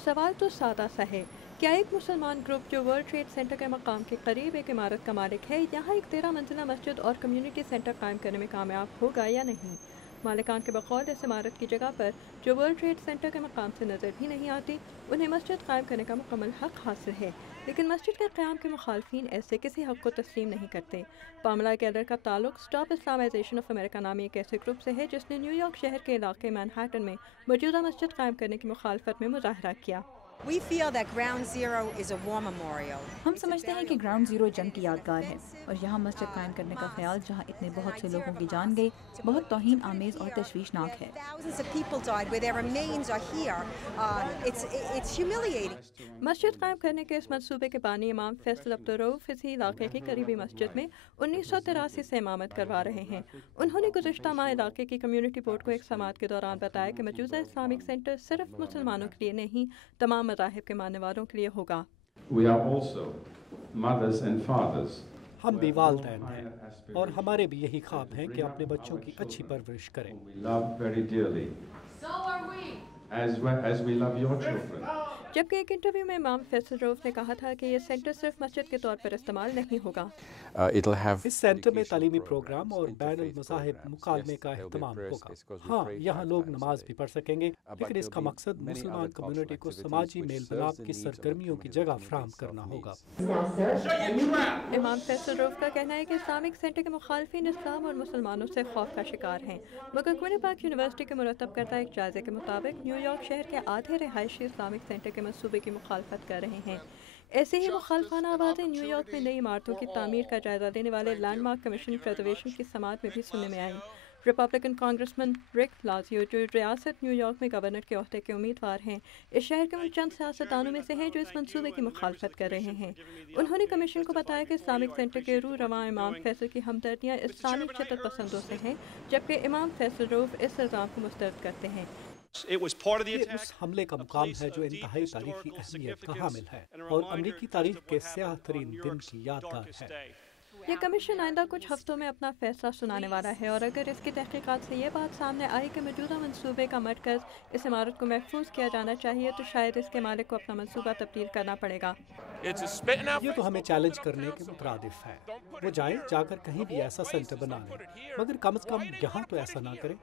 सवाल तो सादा सा है। क्या एक मुसलमान ग्रुप जो वर्ल्ड ट्रेड सेंटर के मकाम के करीब एक इमारत का मालिक है, यहाँ एक 13 मंजिला मस्जिद और कम्युनिटी सेंटर कायम करने में कामयाब होगा या नहीं? मालिकान के बकौल इस इमारत की जगह पर जो वर्ल्ड ट्रेड सेंटर के मकाम से नज़र भी नहीं आती, उन्हें मस्जिद कायम करने का मुकम्मल हक हासिल है। लेकिन मस्जिद के क़याम के मुखालफिन ऐसे किसी हक को तस्लीम नहीं करते। पामला गैलर का ताल्लुक स्टॉप इस्लामाइजेशन ऑफ अमेरिका नामी एक ऐसे ग्रुप से है जिसने न्यूयॉर्क शहर के इलाके मैनहट्टन में मौजूदा मस्जिद कायम करने की मुखालफत में मुजाहरा किया। We feel that Ground Zero is a war memorial. हम समझते हैं कि ग्राउंड जीरो जंग की यादगार है और यहाँ मस्जिद कायम करने का ख्याल जहाँ इतने बहुत से लोगों की जान गई बहुत तौहीन आमेज और तशवीशनाक है। Thousands of people died where their remains are here. It's humiliating. मस्जिद कायम करने के इस मंसूबे के बानी इमाम फैसल अब्दुर्रऊफ इसी इलाके की करीबी मस्जिद में 1983 से इमामत करवा रहे हैं। उन्होंने गुज़िश्ता माह इलाके की कम्युनिटी बोर्ड को एक समाअत के दौरान बताया कि मौजूदा इस्लामिक सेंटर सिर्फ मुसलमानों के लिए नहीं, तमाम मज़ाहिब के मानने वालों के लिए होगा। We are also mothers and fathers. हम भी वालिदैन हैं और हमारे भी यही ख्वाब हैं कि अपने बच्चों की अच्छी परवरिश करें। We love very dearly. So are we. As we love your children. जबकि एक इंटरव्यू में इमाम फैसल रऊफ ने कहा था कि ये सेंटर सिर्फ मस्जिद के तौर पर इस्तेमाल नहीं होगा। इस सेंटर में तालीमी प्रोग्राम और बैनुल मज़ाहिब मुकालमे का एहतमाम होगा। हाँ, यहाँ लोग नमाज भी पढ़ सकेंगे, लेकिन इसका मकसद मुसलमान कम्युनिटी को समाजी मेल मिलाप की सरगर्मियों की जगह फराहम करना होगा। इमाम फैसल रऊफ का कहना है कि इस्लामिक सेंटर के मुखालफिन इस्लाम और मुसलमानों से खौफ का शिकार हैं। मगर क्वीन पार्क यूनिवर्सिटी के मुरतब करता एक जायजे के मुताबिक न्यूयॉर्क शहर के आधे रिहायशी इस्लामिक सेंटर के मंसूबे की मुखालफत कर रहे हैं। ऐसे ही मुखालफाना आवाज़ें न्यूयॉर्क में नई इमारतों की तामीर का जायजा लेने वाले लैंडमार्क कमीशन प्रिजर्वेशन की समाअत में भी सुनने में आई। रिपब्लिकन कांग्रेसमैन रिक ब्लासियो, जो रियासत न्यूयॉर्क में गवर्नर के ओहदे के उम्मीदवार हैं, इस शहर के उन चंद सियासतदानों में से हैं जो इस मंसूबे की मुखालफत कर रहे हैं। उन्होंने कमीशन को बताया कि इस्लामिक सेंटर के रूह रवां इमाम फैसल की हमदर्दियाँ इस्लामिक शिद्दत पसंदों से हैं, जबकि इमाम फैसल रऊफ इस इल्ज़ाम को मुस्तरद करते हैं। ये उस हमले का मुकाम है जो इंतहाई तारीखी अहमियत का हामिल है और अमरीकी तारीख के स्याह तरीन दिन की यादगार है। ये कमीशन आइंदा कुछ हफ्तों में अपना फैसला सुनाने वाला है और अगर इसकी तहकीकात से ये बात सामने आई कि मौजूदा मंसूबे का मरकज़ इस इमारत को महफूज किया जाना चाहिए, तो शायद इसके मालिक को अपना मंसूबा तब्दील करना पड़ेगा। ये तो हमें चैलेंज करने के मुतरादिफ है। वो जाकर कहीं भी ऐसा सेंटर बना लें, मगर कम से कम यहाँ तो ऐसा ना करें।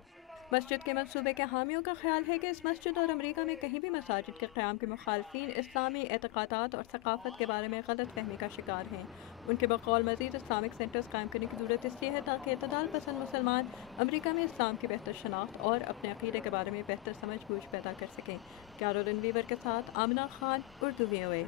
मस्जिद के मंसूबे के हामियों का ख्याल है कि इस मस्जिद और अमरीका में कहीं भी मसाजिद के क़याम के मुखालफिन इस्लामी एतक़ादात और सकाफ़त के बारे में गलत फहमी का शिकार हैं। उनके बकौल मज़ीद इस्लामिक सेंटर्स कायम करने की ज़रूरत इसलिए है ताकि इत्तदाल पसंद मुसलमान अमरीका में इस्लाम की बेहतर शनाख्त और अपने अक़ीदे के बारे में बेहतर समझ बूझ पैदा कर सकें। कैरोलिन वीवर के साथ आमिना खान, उर्दू VOA।